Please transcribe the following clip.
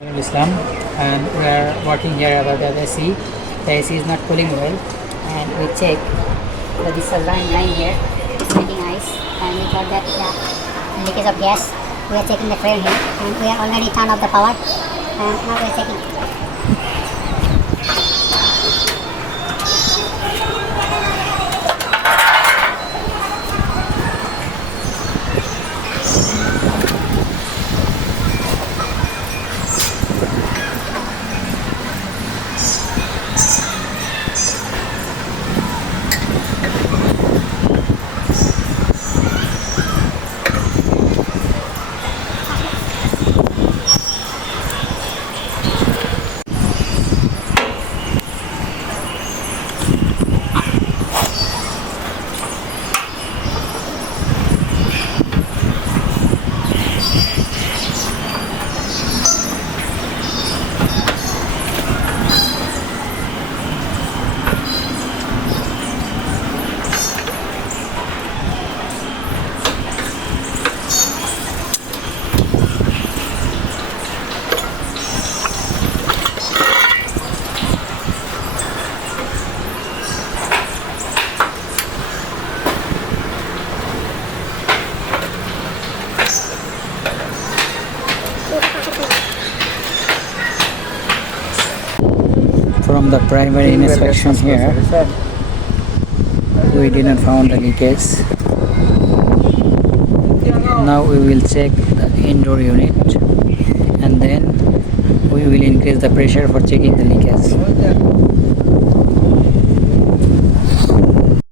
Islam, and we are working here about the AC. The AC is not cooling well, and we check. So this is a line here. It's making ice, and we got that leakage of gas. We are checking the frame here, and we are already turned off the power. And now we are checking. From the primary inspection here, we didn't found the leakage. Now we will check the indoor unit, and then we will increase the pressure for checking the leakage.